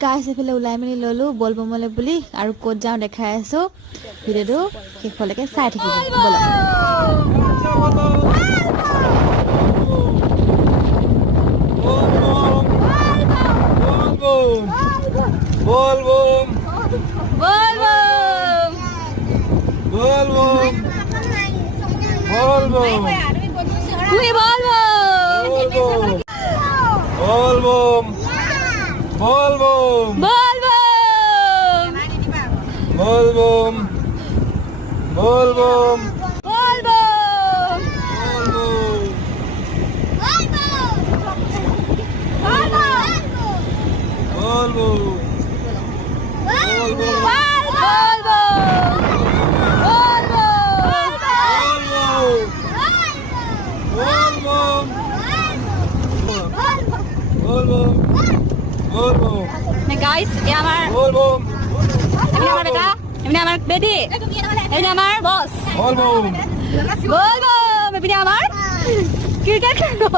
গাইছ এফালে ওলাই মেলি ললো বলবমলে বুলি আৰু ক'ত যাওঁ দেখাই আছো ভিডিঅ'টো শেষলৈকে চাই থাকিব বলক বলবম বলবম বলবম তুই বলবো বলবম বলবম বলবো বলবম বলবম বলবো বলবম গাইস এ আমার বলবম এমনি আমার বেটা এমনি আমার বেটি এমনি আমার বস বলবম বলবো এমনি আমার ক্রিকেট খেলো